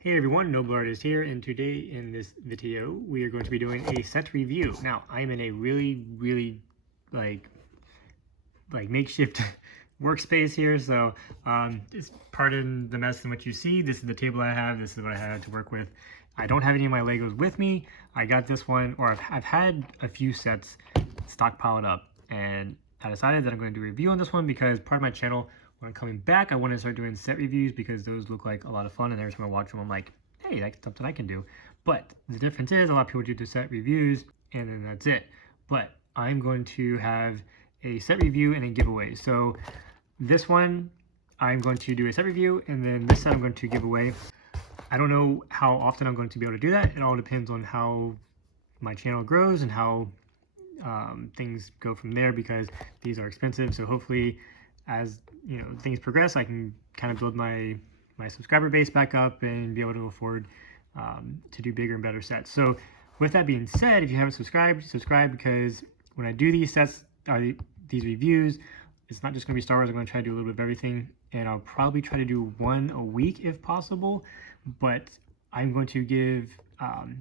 Hey everyone, Noble Artist here, and today in this video we are going to be doing a set review. Now, I'm in a really like makeshift workspace here, so just pardon the mess in what you see. This is the table I have, this is what I had to work with. I don't have any of my Legos with me. I got this one, or I've had a few sets stockpiled up, and I decided that I'm going to do a review on this one because part of my channel, when I'm coming back, I want to start doing set reviews because those look like a lot of fun, and every time I watch them, I'm like, hey, that's something I can do. But the difference is a lot of people do the set reviews, and then that's it. But I'm going to have a set review and a giveaway. So this one, I'm going to do a set review, and then this set I'm going to give away. I don't know how often I'm going to be able to do that. It all depends on how my channel grows and how things go from there, because these are expensive. So hopefully, as you know, things progress, I can kind of build my subscriber base back up and be able to afford to do bigger and better sets. So with that being said, if you haven't subscribed, subscribe, because when I do these sets, these reviews, it's not just going to be Star Wars. I'm going to try to do a little bit of everything, and I'll probably try to do one a week if possible, but I'm going to give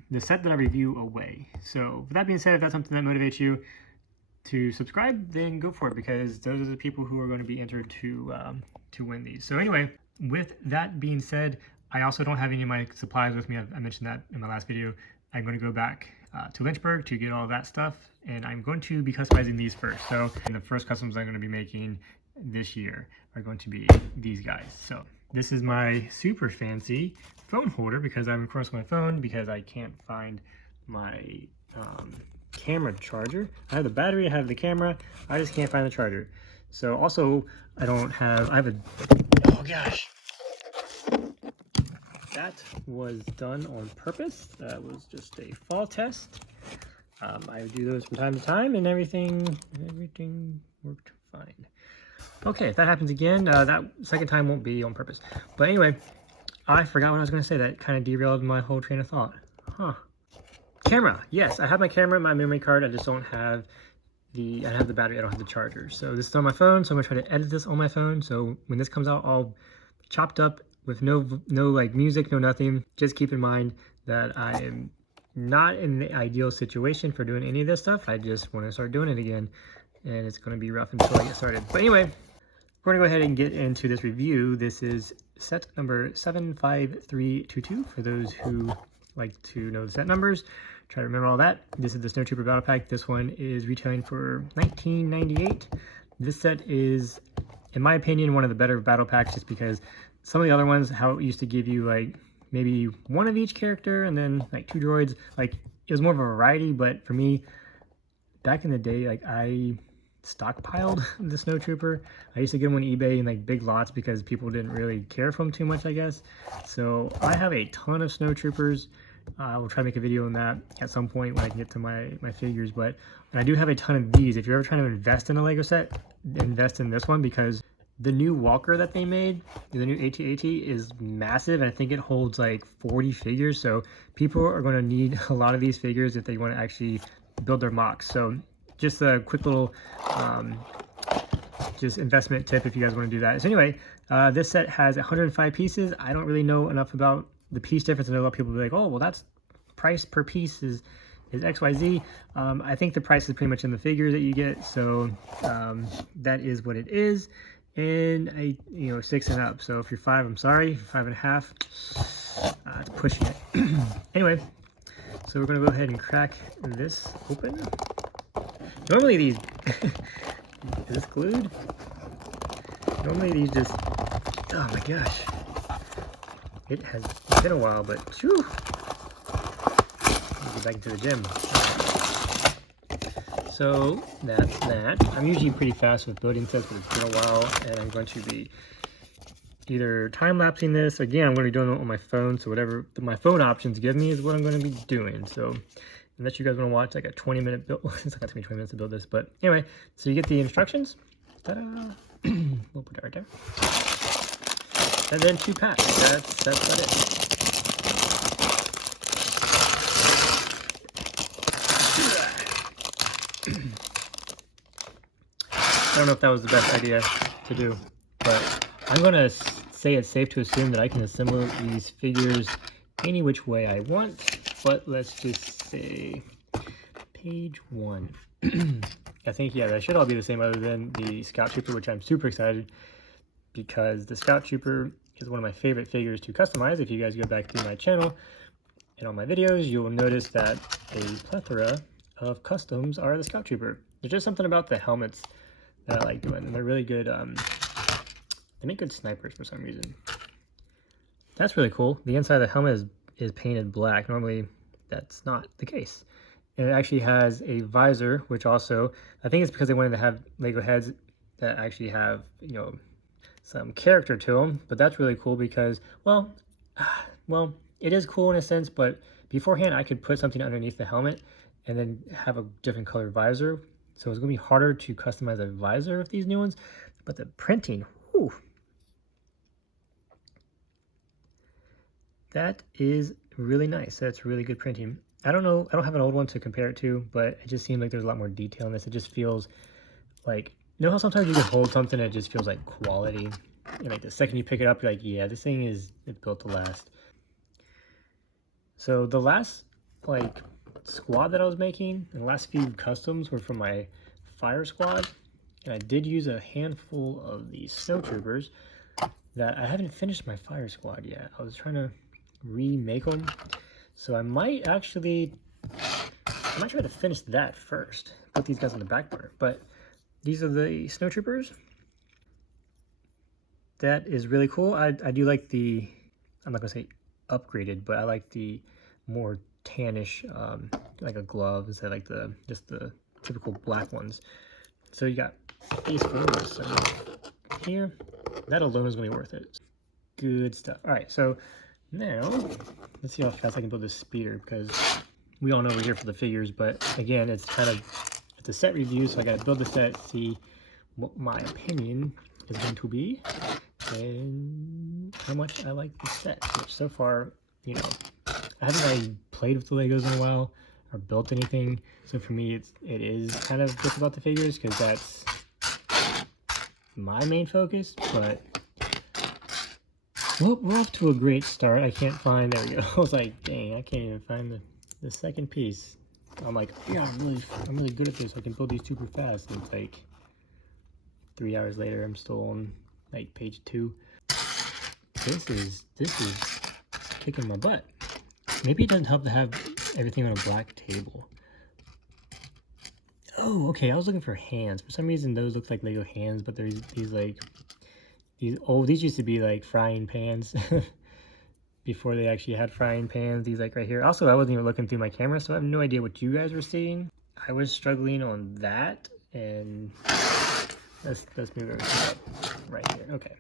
the set that I review away. So with that being said, if that's something that motivates you to subscribe, then go for it, because those are the people who are going to be entered to win these. So anyway, with that being said, I also don't have any of my supplies with me. I mentioned that in my last video. I'm going to go back to Lynchburg to get all that stuff, and I'm going to be customizing these first. So the first customs I'm going to be making this year are going to be these guys. So this is my super fancy phone holder, because I'm of course my phone, because I can't find my camera charger. I have the battery, I have the camera, I just can't find the charger. So also I have a, oh gosh, that was done on purpose. That was just a fall test. I do those from time to time, and everything worked fine. Okay, if that happens again, that second time won't be on purpose. But anyway, I forgot what I was going to say. That kind of derailed my whole train of thought. Camera. Yes, I have my camera and my memory card. I just don't have I have the battery. I don't have the charger. So this is on my phone. So I'm gonna try to edit this on my phone. So when this comes out, all chopped up with no like music, no nothing. Just keep in mind that I am not in the ideal situation for doing any of this stuff. I just want to start doing it again, and it's going to be rough until I get started. But anyway, we're gonna go ahead and get into this review. This is set number 75322 for those who like to know the set numbers. Try to remember all that. This is the Snowtrooper Battle Pack. This one is retailing for $19.98. This set is, in my opinion, one of the better battle packs, just because some of the other ones, how it used to give you like maybe one of each character and then like 2 droids, like it was more of a variety. But for me, back in the day, like I stockpiled the Snowtrooper. I used to get them on eBay in like big lots because people didn't really care for them too much, I guess. So I have a ton of Snowtroopers. I will try to make a video on that at some point when I can get to my figures. But I do have a ton of these. If you're ever trying to invest in a Lego set, invest in this one, because the new Walker that they made, the new AT-AT, is massive, and I think it holds like 40 figures. So people are going to need a lot of these figures if they want to actually build their mocks. So just a quick little just investment tip if you guys want to do that. So anyway, this set has 105 pieces. I don't really know enough about the piece difference. I know a lot of people will be like, oh, well, that's price per piece is XYZ. I think the price is pretty much in the figures that you get. So that is what it is. And 6 and up. So if you're 5, I'm sorry, 5.5, it's pushing it. Anyway, so we're gonna go ahead and crack this open. Normally these, is this glued? Normally these just, oh my gosh. It has been a while, but whew, I'll get back into the gym. So that's that. I'm usually pretty fast with building sets, but it's been a while, and I'm going to be either time-lapsing this. Again, I'm going to be doing it on my phone, so whatever my phone options give me is what I'm going to be doing. So unless you guys want to watch like a 20-minute build, it's not going to be 20 minutes to build this, but anyway, so you get the instructions. Ta-da! We'll put it right there. And then 2 packs. That's about it. I don't know if that was the best idea to do, but I'm going to say it's safe to assume that I can assemble these figures any which way I want, but let's just say page 1. I think, yeah, that should all be the same other than the Scout Trooper, which I'm super excited because the Scout Trooper is one of my favorite figures to customize. If you guys go back through my channel and all my videos, you'll notice that a plethora of customs are the Scout Trooper. There's just something about the helmets that I like doing, and they're really good. They make good snipers for some reason. That's really cool. The inside of the helmet is painted black. Normally, that's not the case. And it actually has a visor, which also, I think it's because they wanted to have Lego heads that actually have, you know, some character to them. But that's really cool because, well, it is cool in a sense, but beforehand I could put something underneath the helmet and then have a different color visor. So it's going to be harder to customize a visor with these new ones. But the printing, whew, that is really nice. That's really good printing. I don't know, I don't have an old one to compare it to, but it just seems like there's a lot more detail in this. It just feels like, you know how sometimes you can hold something and it just feels like quality? And like the second you pick it up, you're like, yeah, this thing is built to last. So the last like squad that I was making, and the last few customs were from my fire squad. And I did use a handful of these Snowtroopers that I haven't finished my fire squad yet. I was trying to remake them. So I might try to finish that first. Put these guys on the back burner. But these are the Snowtroopers. That is really cool. I do like the, I'm not gonna say upgraded, but I like the more tannish, like a glove instead of like just the typical black ones. So you got these fours here. That alone is gonna be worth it. Good stuff. All right, so now let's see how fast I can build this speeder, because we all know we're here for the figures, but again, it's a set review, so I gotta build the set, see what my opinion is going to be and how much I like the set. Which so far, you know, I haven't really played with the Legos in a while or built anything, so for me it is kind of just about the figures because that's my main focus. But well, we're off to a great start. I can't find, there we go. I was like, dang, I can't even find the second piece. I'm like, yeah, I'm really good at this. I can build these super fast. And it's like 3 hours later, I'm still on like page 2. This is kicking my butt. Maybe it doesn't help to have everything on a black table. Oh, okay. I was looking for hands. For some reason, those look like Lego hands, but there's these used to be like frying pans before they actually had frying pans. These like right here. Also, I wasn't even looking through my camera, so I have no idea what you guys were seeing. I was struggling on that, and let's move everything up right here. Okay.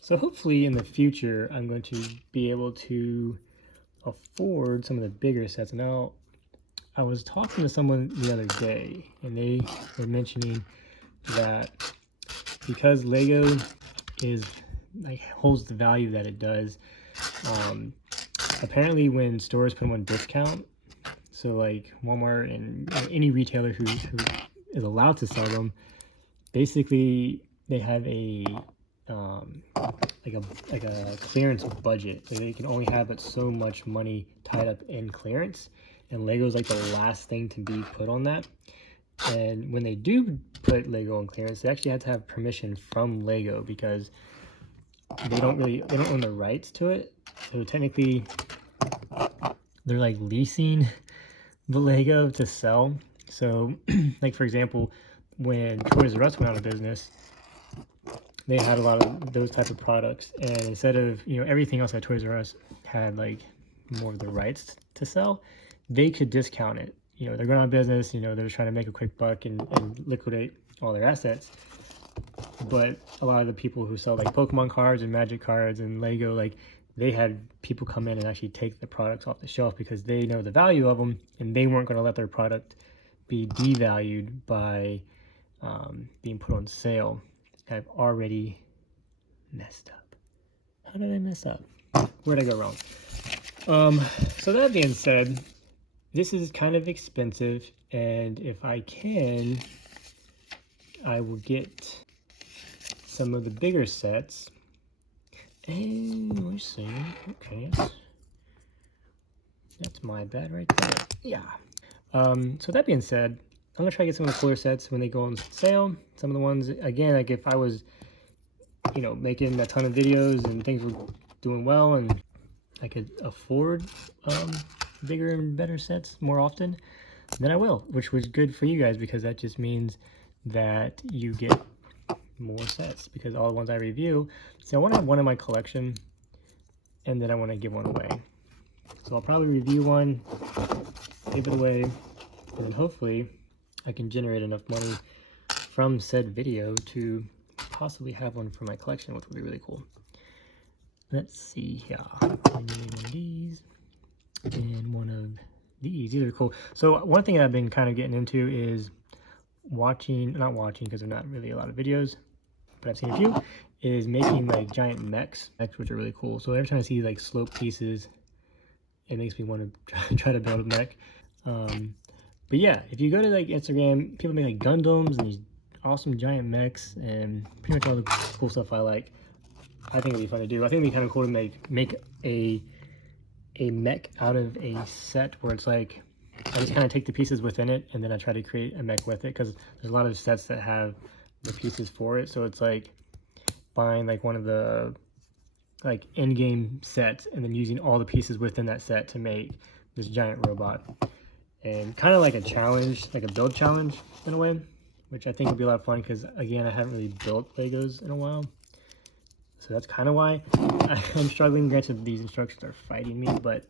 So hopefully in the future, I'm going to be able to afford some of the bigger sets. Now, I was talking to someone the other day, and they were mentioning that because Lego holds the value that it does, apparently when stores put them on discount, so like Walmart and any retailer who is allowed to sell them, basically they have a like a clearance budget. So they can only have but so much money tied up in clearance, and Lego's like the last thing to be put on that. And when they do put Lego on clearance, they actually have to have permission from Lego because they don't own the rights to it. So technically they're like leasing the Lego to sell. So like for example, when Toys R Us went out of business, they had a lot of those type of products, and instead of, you know, everything else at Toys R Us had like more of the rights to sell, they could discount it. You know, they're going out of business, you know, they're trying to make a quick buck and liquidate all their assets. But a lot of the people who sell like Pokemon cards and Magic cards and Lego, like they had people come in and actually take the products off the shelf because they know the value of them, and they weren't going to let their product be devalued by being put on sale. I've already messed up. How did I mess up? Where'd I go wrong? So that being said, this is kind of expensive, and if I can, I will get some of the bigger sets. And we're seeing, okay, that's my bad right there. Yeah. So that being said, I'm gonna try to get some of the cooler sets when they go on sale. Some of the ones, again, like if I was, you know, making a ton of videos and things were doing well and I could afford bigger and better sets more often, then I will, which was good for you guys because that just means that you get more sets because all the ones I review. So I want to have one in my collection and then I want to give one away. So I'll probably review one, give it away, and then hopefully I can generate enough money from said video to possibly have one for my collection, which would be really cool. Let's see here. I need one of these and one of these. These are cool. So one thing I've been kind of getting into is not watching because they're not really a lot of videos, but I've seen a few, is making like giant mechs, which are really cool. So every time I see like slope pieces, it makes me want to try to build a mech. But yeah, if you go to like Instagram, people make like Gundams and these awesome giant mechs and pretty much all the cool stuff I like. I think it'd be fun to do. I think it'd be kind of cool to make a mech out of a set where it's like I just kind of take the pieces within it and then I try to create a mech with it, because there's a lot of sets that have the pieces for it. So it's like buying like one of the like in-game sets and then using all the pieces within that set to make this giant robot. And kind of like a challenge, like a build challenge in a way, which I think would be a lot of fun because, again, I haven't really built Legos in a while. So that's kind of why I'm struggling. Granted, these instructions are fighting me, but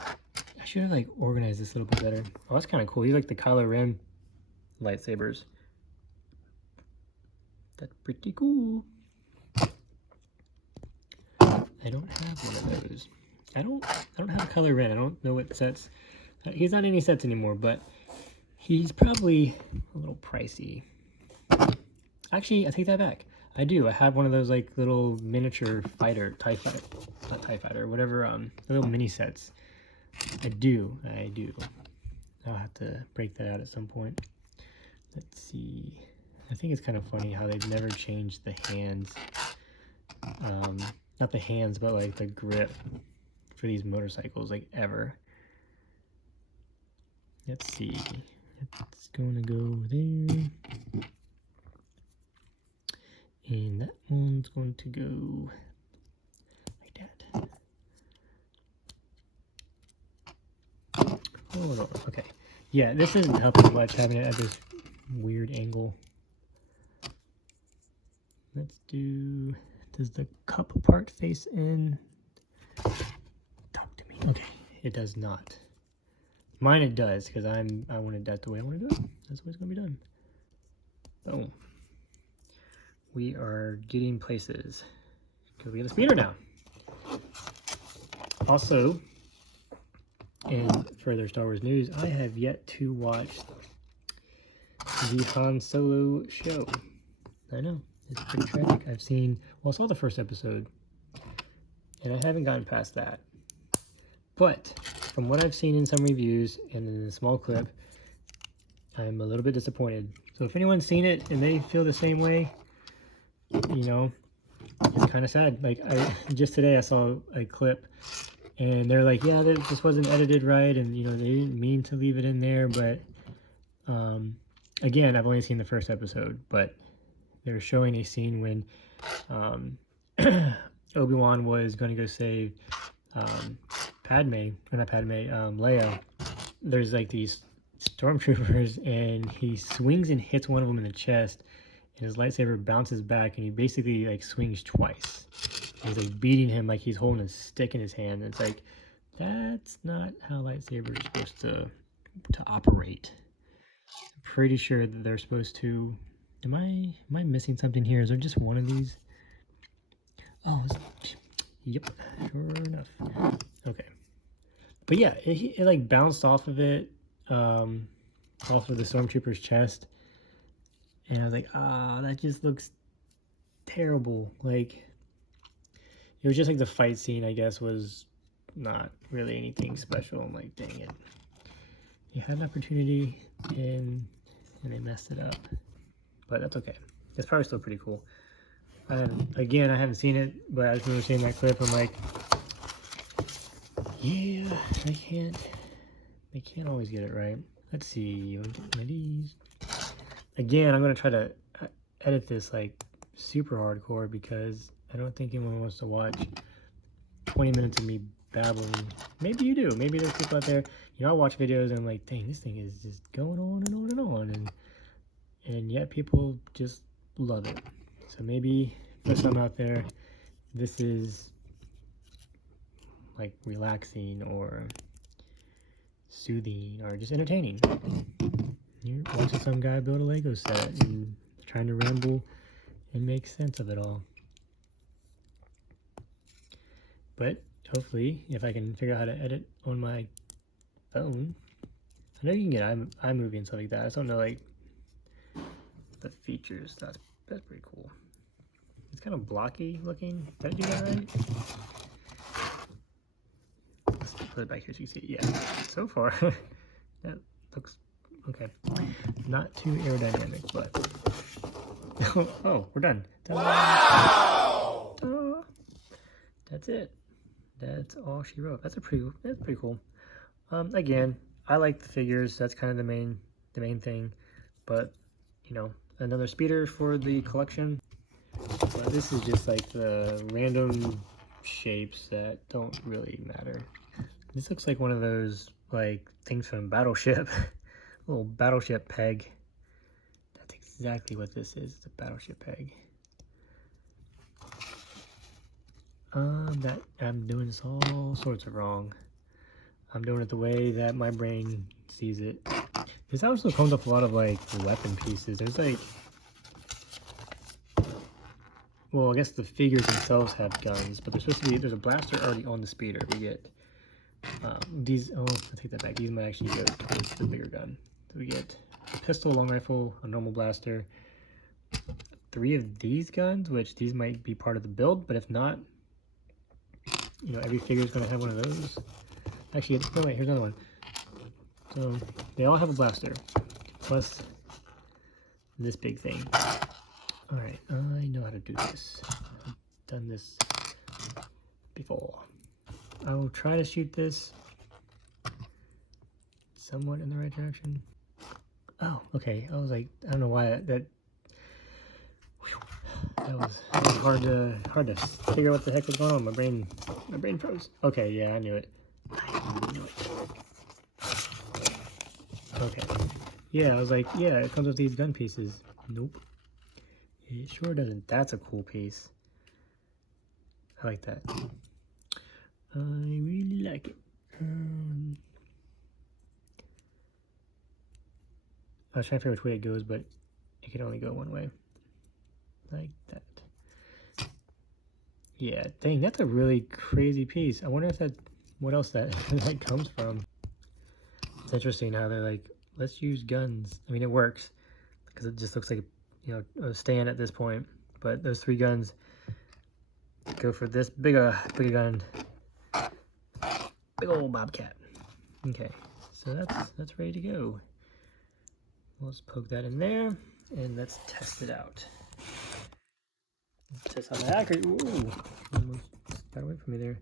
I should have like organized this a little bit better. Oh, that's kind of cool. These are like the Kylo Ren lightsabers. That's pretty cool. I don't have one of those. I don't have a Kylo Ren. I don't know what sets. He's not in any sets anymore, but he's probably a little pricey. Actually, I take that back. I do. I have one of those like little miniature fighter, not TIE fighter, whatever, little mini sets. I do. I'll have to break that out at some point. Let's see. I think it's kind of funny how they've never changed the hands. Not the hands, but like the grip for these motorcycles, like ever. Let's see. It's gonna go there. And that one's going to go like that. Oh no, okay. Yeah, this isn't helping much having it at this weird angle. Let's do, does the cup part face in? Talk to me. Okay, it does not. Mine it does, because I wanted that the way I want to do it. That's the way it's going to be done. Boom. We are getting places because we have a speeder now. Also, in further Star Wars news, I have yet to watch the Han Solo show. I know, it's pretty tragic. I saw the first episode, and I haven't gotten past that. But from what I've seen in some reviews and in a small clip, I'm a little bit disappointed. So if anyone's seen it and they feel the same way, you know, it's kind of sad. Like just today I saw a clip and they're like, yeah, this wasn't edited right, and you know, they didn't mean to leave it in there, but again, I've only seen the first episode, but they're showing a scene when Obi-Wan was going to go save Leia. There's like these stormtroopers and he swings and hits one of them in the chest, and his lightsaber bounces back and he basically like swings twice. And he's like beating him like he's holding a stick in his hand. And it's like, that's not how lightsabers are supposed to operate. I'm pretty sure that they're supposed to, am I missing something here? Is there just one of these? Oh, yep, sure enough. Okay. But yeah, it like bounced off of it, off of the stormtrooper's chest. And I was like, that just looks terrible. Like, it was just like the fight scene, I guess, was not really anything special. I'm like, dang it. You had an opportunity and they messed it up. But that's okay. It's probably still pretty cool. I haven't seen it, but I just remember seeing that clip. I'm like, yeah, they can't always get it right. Let's see, one of these. Again, I'm gonna try to edit this like super hardcore because I don't think anyone wants to watch 20 minutes of me babbling. Maybe you do. Maybe there's people out there, I watch videos and I'm like, dang, this thing is just going on and on and on, and yet people just love it. So maybe for some out there, this is like relaxing or soothing or just entertaining. You're watching some guy build a Lego set and trying to ramble and make sense of it all. But hopefully, if I can figure out how to edit on my phone, I know you can get iMovie and stuff like that. I just don't know like the features. That's pretty cool. It's kind of blocky looking. Did I do that right? Let's put it back here so you can see. Yeah, so far that looks okay. Not too aerodynamic, but oh, we're done. Wow! That's it. That's all she wrote. That's pretty cool. Again, I like the figures. That's kind of the main thing. But another speeder for the collection. But this is just like the random shapes that don't really matter. This looks like one of those like things from Battleship. A little Battleship peg. That's exactly what this is. It's a Battleship peg. That I'm doing this all sorts of wrong. I'm doing it the way that my brain sees it. This also comes up a lot of like weapon pieces. There's like, well, I guess the figures themselves have guns, but there's a blaster already on the speeder. We get these. Oh, I'll take that back. These might actually go towards the bigger gun. So we get a pistol, long rifle, a normal blaster, 3 of these guns, which these might be part of the build, but if not, every figure is going to have one of those. Actually, no, wait, here's another one. So they all have a blaster, plus this big thing. All right, I know how to do this. I've done this before. I will try to shoot this somewhat in the right direction. Oh, okay. I was like, I don't know why that was hard to figure out what the heck was going on. My brain froze. Okay, yeah, I knew it. Okay. Yeah, I was like, yeah, it comes with these gun pieces. Nope. It sure doesn't. That's a cool piece. I like that. I really like it. I was trying to figure out which way it goes, but it can only go one way. Like that. Yeah, dang, that's a really crazy piece. I wonder if what else that comes from. It's interesting how they're like, let's use guns. I mean, it works because it just looks like a stand at this point. But those 3 guns go for this big gun, big old Bobcat. Okay, so that's ready to go. Let's poke that in there and let's test it out. Let's test how accurate. Ooh, almost got away from me there.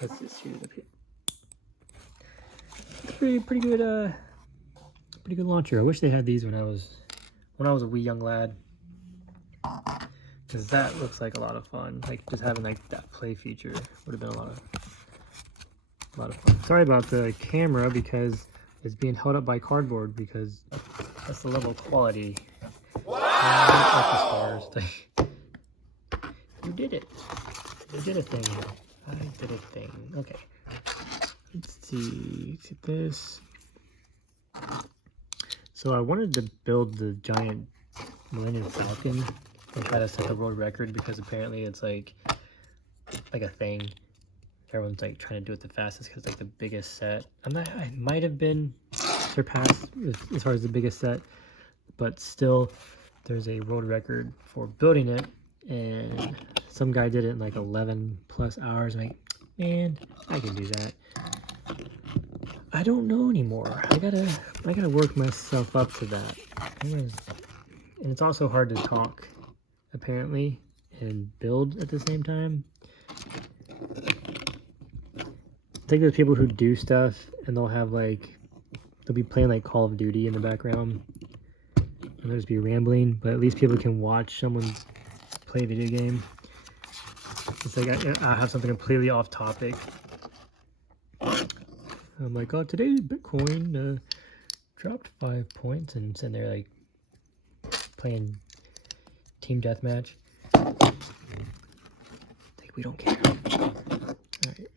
Let's just shoot it up here. Pretty good launcher. I wish they had these when I was a wee young lad, because that looks like a lot of fun. Like just having like that play feature would have been a lot of fun. Sorry about the camera because it's being held up by cardboard because that's the level of quality. Wow! You did it. You did a thing. I did a thing. Okay. Let's see. Let's get this. So I wanted to build the giant Millennium Falcon and try to set the world record because apparently it's like a thing. Everyone's like trying to do it the fastest because it's like the biggest set. I might have been surpassed as far as the biggest set, but still there's a world record for building it, and some guy did it in like 11 plus hours. I'm like, man, I can do that. I don't know anymore. I gotta work myself up to that. And it's also hard to talk, apparently, and build at the same time. I think there's people who do stuff and they'll have like, they'll be playing like Call of Duty in the background and they'll just be rambling, but at least people can watch someone play a video game. It's like I have something completely off topic. I'm like, oh, today Bitcoin dropped 5 points, and sitting there like playing team deathmatch. Like, we don't care. Alright.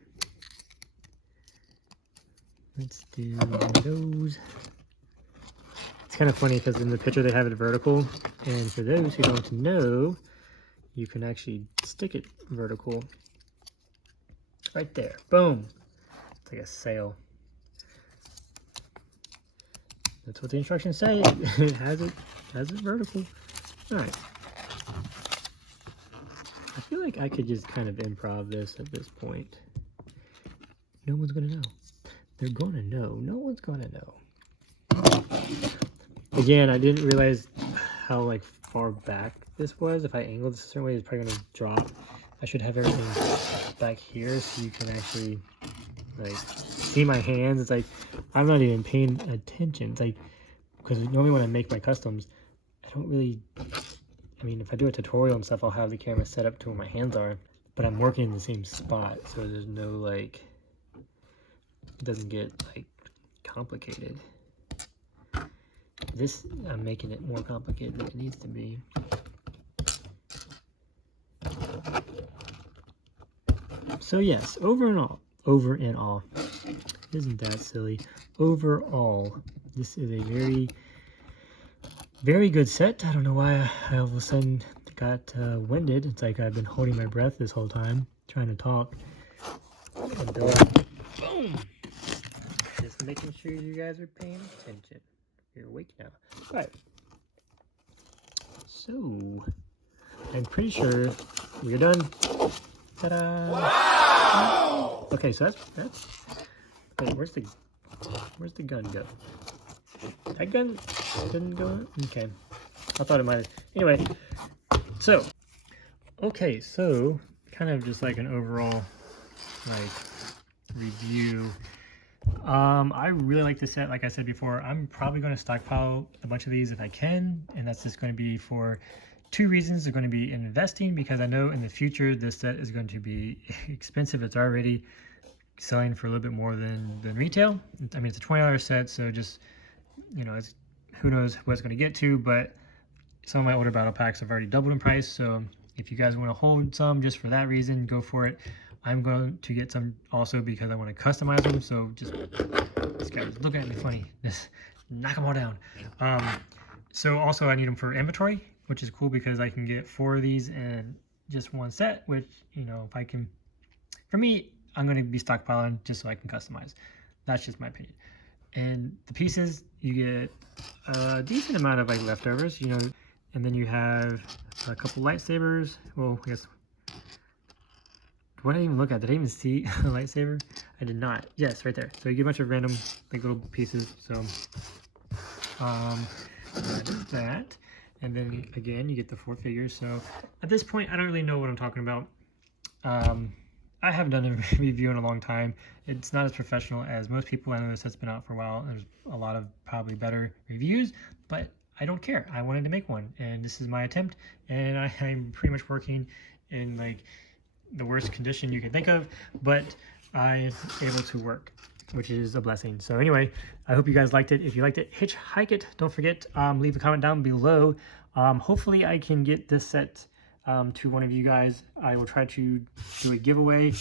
Let's do those. It's kind of funny because in the picture they have it vertical, and for those who don't know, you can actually stick it vertical. Right there. Boom. It's like a sail. That's what the instructions say. It has it vertical. Alright. I feel like I could just kind of improv this at this point. No one's gonna know. They're gonna know. No one's gonna know. Again, I didn't realize how like far back this was. If I angled this a certain way, it's probably gonna drop. I should have everything back here so you can actually like see my hands. It's like I'm not even paying attention. It's like, because normally when I make my customs, I don't really, I mean, if I do a tutorial and stuff, I'll have the camera set up to where my hands are, but I'm working in the same spot, so there's no like, it doesn't get like complicated. This, I'm making it more complicated than it needs to be. So yes, over and all, isn't that silly? Overall, this is a very, very good set. I don't know why I all of a sudden got winded. It's like I've been holding my breath this whole time, trying to talk. Boom! Just making sure you guys are paying attention. You're awake now. All right. So, I'm pretty sure we're done. Ta-da! Wow! Okay, so that's. Wait, where's the gun go? That gun didn't go. Okay, I thought it might have. Anyway, so okay, so kind of just like an overall like review. I really like this set. Like I said before, I'm probably going to stockpile a bunch of these if I can, and that's just going to be for two reasons. They're going to be in investing, because I know in the future this set is going to be expensive. It's already selling for a little bit more than retail. I mean, it's a $20 set, so just, you know, it's, who knows what it's going to get to, but some of my older battle packs have already doubled in price, so if you guys want to hold some just for that reason, go for it. I'm going to get some also because I want to customize them, so just, this guy was looking at me funny, just knock them all down. So also I need them for inventory, which is cool because I can get 4 of these in just one set, which, you know, if I can, for me, I'm going to be stockpiling just so I can customize. That's just my opinion. And the pieces, you get a decent amount of like leftovers, you know, and then you have a couple lightsabers. Well, I guess, what did I even look at? Did I even see a lightsaber? I did not. Yes, right there. So you get a bunch of random like little pieces. So that is that. And then again, you get the 4 figures. So at this point, I don't really know what I'm talking about. I haven't done a review in a long time. It's not as professional as most people. I know this has been out for a while. There's a lot of probably better reviews, but I don't care. I wanted to make one, and this is my attempt. And I'm pretty much working in like the worst condition you can think of, but I'm able to work, which is a blessing. So anyway, I hope you guys liked it. If you liked it, hitchhike it. Don't forget, leave a comment down below. Hopefully I can get this set to one of you guys. I will try to do a giveaway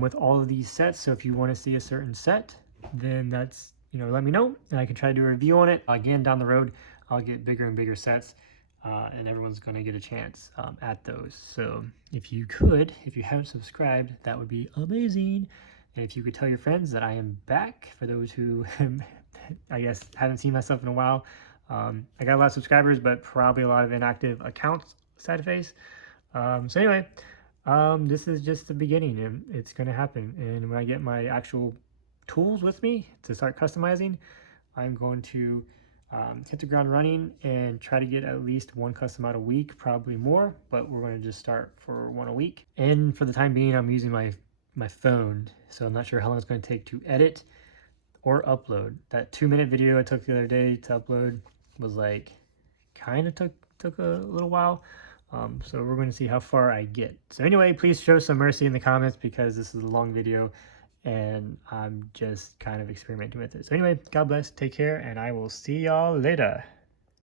with all of these sets. So if you want to see a certain set, then that's, you know, let me know and I can try to do a review on it. Again, down the road, I'll get bigger and bigger sets, and everyone's going to get a chance at those. So if you haven't subscribed, that would be amazing. And if you could tell your friends that I am back, for those who I guess haven't seen myself in a while. I got a lot of subscribers, but probably a lot of inactive accounts, sad to face. So anyway, this is just the beginning, and it's going to happen. And when I get my actual tools with me to start customizing, I'm going to hit the ground running and try to get at least one custom out a week, probably more, but we're going to just start for one a week. And for the time being, I'm using my phone, so I'm not sure how long it's going to take to edit or upload. That 2-minute video I took the other day to upload was like kind of took a little while. So we're going to see how far I get. So anyway, please show some mercy in the comments because this is a long video and I'm just kind of experimenting with it. So anyway, God bless, take care, and I will see y'all later.